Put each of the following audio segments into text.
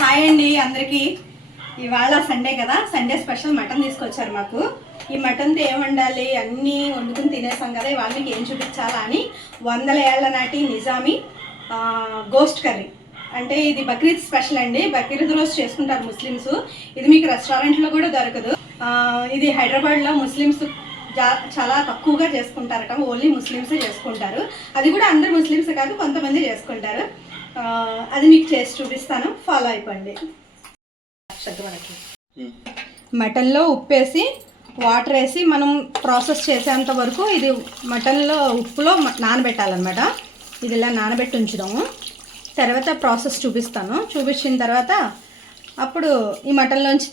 Hi అండి అందరికీ. ఇవాళ సండే కదా, సండే స్పెషల్ మటన్ తీసుకొచ్చారు మాకు. ఈ మటన్తో ఏం వండాలి అన్నీ వండుకుని తినేసాం కదా, ఇవాళ మీకు ఏం చూపించాలా అని 100 ఏళ్ల నాటి నిజామీ గోస్ట్ కర్రీ. అంటే ఇది బక్రీద్ స్పెషల్ అండి. బక్రీద్ రోజు చేసుకుంటారు ముస్లిమ్స్. ఇది మీకు రెస్టారెంట్లో కూడా దొరకదు. ఇది హైదరాబాద్లో ముస్లిమ్స్ చాలా తక్కువగా చేసుకుంటారట. ఓన్లీ ముస్లిమ్సే చేసుకుంటారు. అది కూడా అందరు ముస్లిమ్స్ కాదు, కొంతమంది చేసుకుంటారు. అది మీకు చేసి చూపిస్తాను, ఫాలో అయిపోండి. మటన్లో ఉప్పేసి వాటర్ వేసి మనం ప్రాసెస్ చేసేంత వరకు ఇది మటన్లో ఉప్పులో నానబెట్టాలన్నమాట. ఇది ఇలా నానబెట్టి ఉంచుదాము. తర్వాత ప్రాసెస్ చూపిస్తాను. చూపించిన తర్వాత అప్పుడు ఈ మటన్లోంచి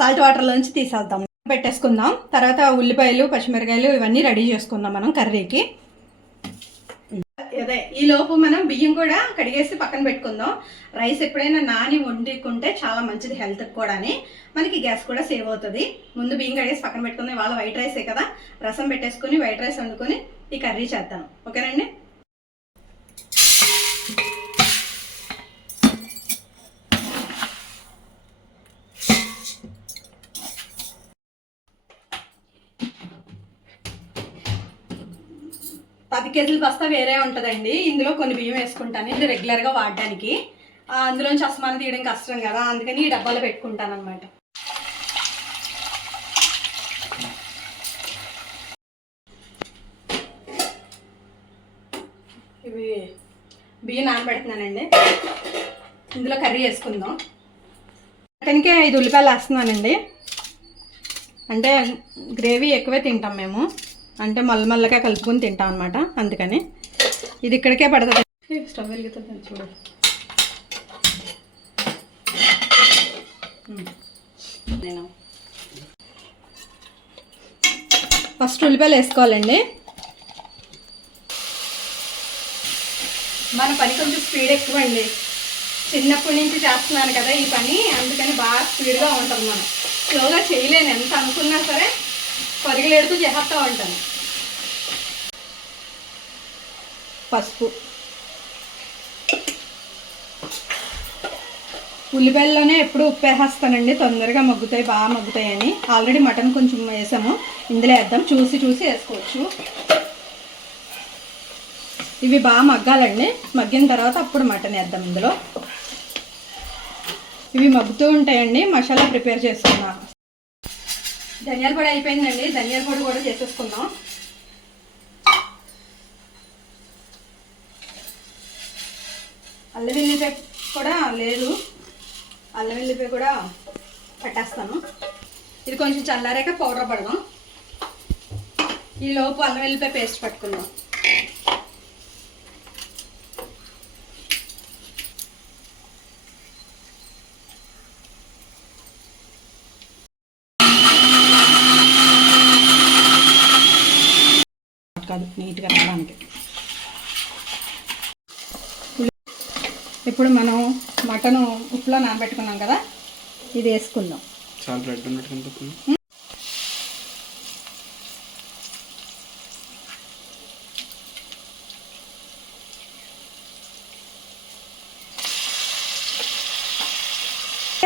సాల్ట్ వాటర్లోంచి తీసేద్దాం, పెట్టేసుకుందాం. తర్వాత ఉల్లిపాయలు, పచ్చిమిరకాయలు ఇవన్నీ రెడీ చేసుకుందాం మనం కర్రీకి. అదే ఈ లోపు మనం బియ్యం కూడా కడిగేసి పక్కన పెట్టుకుందాం. రైస్ ఎప్పుడైనా నాని వండుకుంటే చాలా మంచిది హెల్త్కి కూడా, మనకి గ్యాస్ కూడా సేవ్ అవుతుంది. ముందు బియ్యం కడిగేసి పక్కన పెట్టుకుందాం. ఇవాళ వైట్ రైసే కదా, రసం పెట్టేసుకుని వైట్ రైస్ వండుకొని ఈ కర్రీ చేద్దాం. ఓకేనండి. పది కేజీల బస్తా వేరే ఉంటుందండి. ఇందులో కొన్ని బియ్యం వేసుకుంటాను, ఇది రెగ్యులర్గా వాడడానికి. అందులోంచి అసమానం తీయడం కష్టం కదా, అందుకని ఈ డబ్బాలో పెట్టుకుంటాను అనమాట. ఇవి బియ్యం నానబెడుతున్నానండి. ఇందులో కర్రీ వేసుకుందాం. మటన్కి 5 ఉల్లిపాయలు వేస్తున్నానండి. అంటే గ్రేవీ ఎక్కువే తింటాం మేము, అంటే మల్లగా కలుపుకొని తింటాం అనమాట. అందుకని ఇది ఇక్కడికే పడుతుంది. స్టవ్ వెలుగుతుంది చూడు. నేను ఫస్ట్ ఉల్లిపాయలు వేసుకోవాలండి. మన పని కొంచెం స్పీడ్ ఎక్కువ అండి. చిన్నప్పటి నుంచి చేస్తున్నాను కదా ఈ పని, అందుకని బాగా స్పీడ్గా ఉంటుంది. మనం స్లోగా చేయలేను, ఎంత అనుకున్నా సరే పరుగులేడుతూ చేస్తూ ఉంటాను. పసుపు, ఉల్లిపాయల్లోనే ఎప్పుడు ఉప్పు వేసేస్తానండి, తొందరగా మగ్గుతాయి, బాగా మగ్గుతాయని. ఆల్రెడీ మటన్ కొంచెం వేసాము, ఇందులో వేద్దాం. చూసి వేసుకోవచ్చు. ఇవి బాగా మగ్గాలండి. మగ్గిన తర్వాత అప్పుడు మటన్ వేద్దాం ఇందులో. ఇవి మగ్గుతూ ఉంటాయండి. మసాలా ప్రిపేర్ చేసుకున్నా. ధనియాల పొడి అయిపోయిందండి, ధనియాల పొడి కూడా చేసేసుకుందాం. అల్లం వెల్లిపాయ కూడా లేదు, అల్లం వెల్లిపాయ కూడా పెట్టేస్తాను. ఇది కొంచెం చల్లారాక పౌడర్ పడదాం. ఈ లోపు అల్లం వెల్లిపాయ పేస్ట్ పట్టుకుందాం. కాదు, నీట్గా రావడానికి. ఇప్పుడు మనం మటను ఉప్పులో నానబెట్టుకున్నాం కదా, ఇది వేసుకుందాం.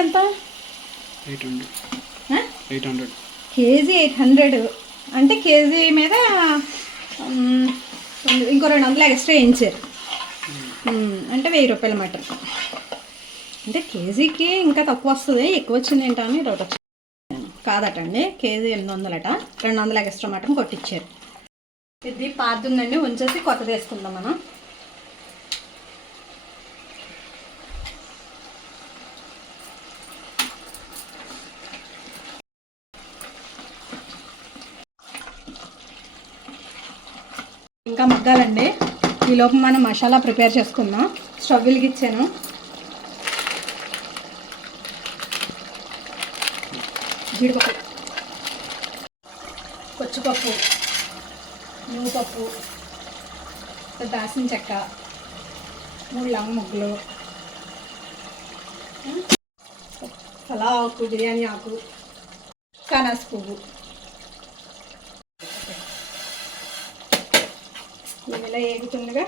ఎంత? 800 కేజీ. 800 అంటే కేజీ మీద ఇంకో 200 ఎక్స్ట్రా వేయించారు. అంటే 1000 రూపాయల మటన్. అంటే కేజీకి ఇంకా తక్కువ వస్తుంది, ఎక్కువ వచ్చింది ఏంటని డౌట్ వచ్చింది. కాదటండి, కేజీ 800 అట. 200 ఎక్స్ట్రా మటన్ కొట్టించారు. ఇది పాదుందండి, ఉంచేసి కొత్తది వేసుకుందాం మనం. ఇంకా మగ్గాలండి. ఈ లోపు మనం మసాలా ప్రిపేర్ చేసుకుందాం. స్టవ్ వెలిగించాను. జీడిపప్పు, కొచ్చిపప్పు, నువ్వుపప్పు, దాల్చిన చెక్క, 3 లవంగ ముగ్గులు, పలావ్ ఆకు, బిర్యానీ ఆకు, కనాస్ పువ్వు, ఇలా ఏగుతుండగా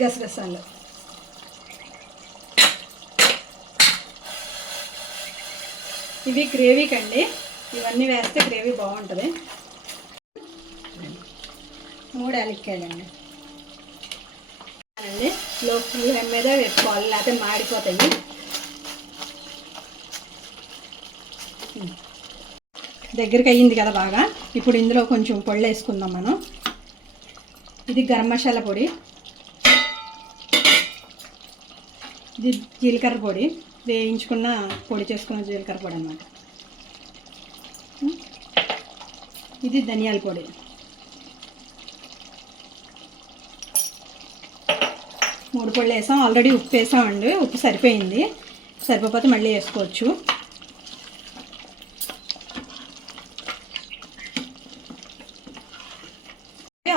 గసగసాలు, ఇవి గ్రేవీకి అండి, ఇవన్నీ వేస్తే గ్రేవీ బాగుంటుంది. 3 యాలక్కాయలండి అండి. లో ఫ్లేమ్ మీద వేసుకోవాలి, లేకపోతే మాడిపోతాయి. దగ్గరికి అయ్యింది కదా బాగా. ఇప్పుడు ఇందులో కొంచెం పొడి వేసుకుందాం మనం. ఇది గరం మసాలా పొడి, ఇది జీలకర్ర పొడి, వేయించుకున్న పొడి చేసుకున్న జీలకర్ర పొడి అన్నమాట. ఇది ధనియాల పొడి. మూడు పొడులు వేసాం. ఆల్రెడీ ఉప్పు వేసామండి, ఉప్పు సరిపోయింది. సరిపోతే మళ్ళీ వేసుకోవచ్చు.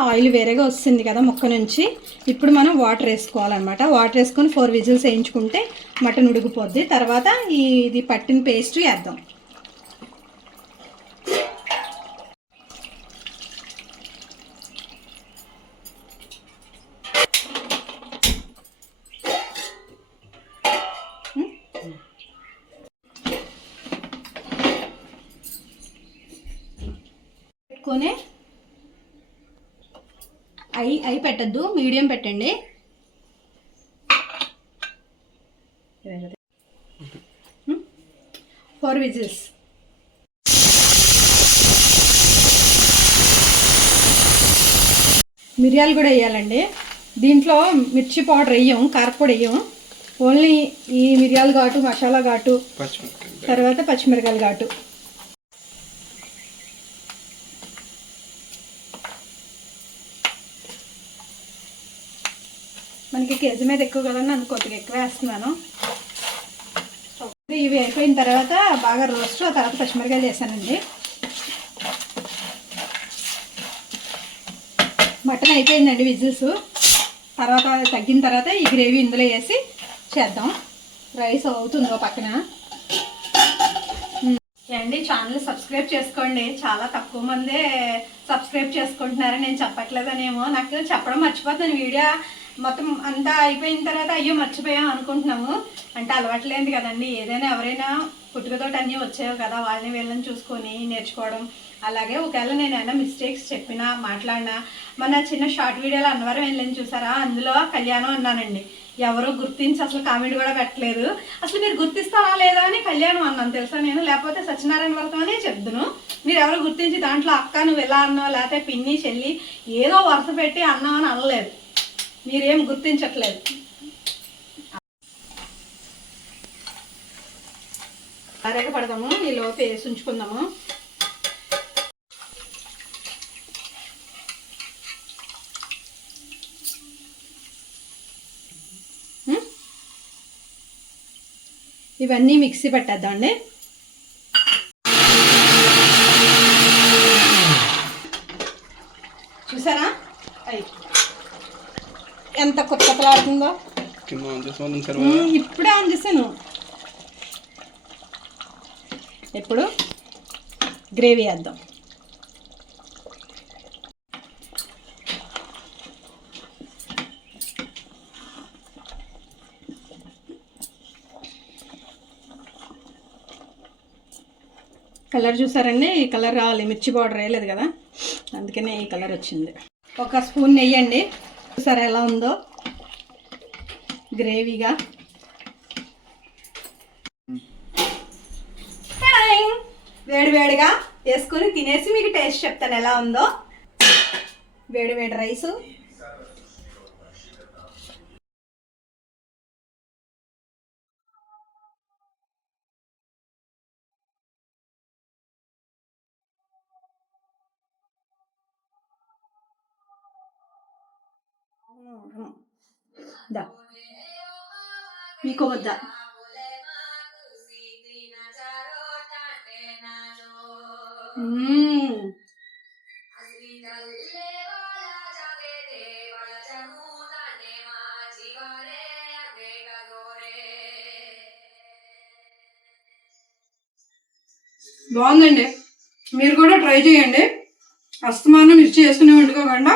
ఆయిల్ వేరేగా వస్తుంది కదా ముక్క నుంచి. ఇప్పుడు మనం వాటర్ వేసుకోవాలన్నమాట. వాటర్ వేసుకొని 4 విజిల్స్ వేయించుకుంటే మటన్ ఉడికిపోద్ది. తర్వాత ఇది పట్టిన పేస్ట్ వేద్దాం. పెట్టుకొని ఐ పెట్టద్దు, మీడియం పెట్టండి. Four whistles. మిరియాలు కూడా వేయాలండి. దీంట్లో మిర్చి పౌడర్ వేయం, కారపొడి వేయం. ఓన్లీ ఈ మిరియాల ఘాటు, మసాలా ఘాటు, తర్వాత పచ్చిమిరకాయల ఘాటు. మనకి కేజీ మీద ఎక్కువ కదండి, అందుకు కొద్దిగా ఎక్కువ వేస్తున్నాను. ఇవి అయిపోయిన తర్వాత బాగా రోస్ట్, ఆ తర్వాత పచ్చిమిరకాయలు వేసానండి. మటన్ అయిపోయిందండి విజిల్స్. తర్వాత తగ్గిన తర్వాత ఈ గ్రేవీ ఇందులో వేసి చేద్దాం. రైస్ అవుతుందో పక్కన. అండి, ఛానల్ సబ్స్క్రైబ్ చేసుకోండి. చాలా తక్కువ మందే సబ్స్క్రైబ్ చేసుకుంటున్నారు. నేను చెప్పట్లేదనేమో, నాకు చెప్పడం మర్చిపోతున్నాను. వీడియో మొత్తం అంతా అయిపోయిన తర్వాత అయ్యో మర్చిపోయాం అనుకుంటున్నాము. అంటే అలవాట్లేదు కదండి. ఏదైనా ఎవరైనా పుట్టుకతోటి అన్నీ వచ్చాయో కదా, వాళ్ళని వీళ్ళని చూసుకొని నేర్చుకోవడం. అలాగే ఒకవేళ నేను ఏమైనా మిస్టేక్స్ చెప్పినా, మాట్లాడినా, మన చిన్న షార్ట్ వీడియోలో అన్నవరం వెళ్ళని చూసారా, అందులో కళ్యాణం అన్నానండి. ఎవరో గుర్తించి అసలు కామెంట్ కూడా పెట్టలేదు. అసలు మీరు గుర్తిస్తారా లేదా అని కళ్యాణం అన్నాను తెలుసా నేను, లేకపోతే సత్యనారాయణ వ్రతం అనే చెప్తును. మీరు ఎవరో గుర్తించి దాంట్లో అక్క నువ్వు ఎలా అన్నావు, లేకపోతే పిన్ని చెల్లి ఏదో వరుస పెట్టి అన్నావు అని అనలేదు. మీరేం గుర్తించట్లేదు. అరేగ పడదాము, ఈ లోపు వేసి ఉంచుకుందాము. ఇవన్నీ మిక్సీ పెట్టేద్దామండి. చూసారా ఎంత కొత్తలాడుతుందో. ఇప్పుడే ఆన్ చేశాను. ఇప్పుడు గ్రేవీ వేద్దాం. కలర్ చూసారండి, ఈ కలర్ రావాలి. మిర్చి పౌడర్ వేయలేదు కదా, అందుకనే ఈ కలర్ వచ్చింది. ఒక స్పూన్ నెయ్యండి. చూసారా ఎలా ఉందో గ్రేవీగా. వేడి వేడిగా వేసుకొని తినేసి మీకు టేస్ట్ చెప్తాను ఎలా ఉందో. వేడి వేడి రైసు, మీకు వద్దా? బాగుందండి. మీరు కూడా ట్రై చేయండి. అస్తమానం మిర్చి వేసుకుని వండుకోకుండా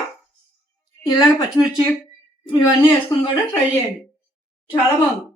ఇలాగ పచ్చిమిర్చి ఇవన్నీ వేసుకుని కూడా ట్రై చేయండి. చాలా బాగుంది.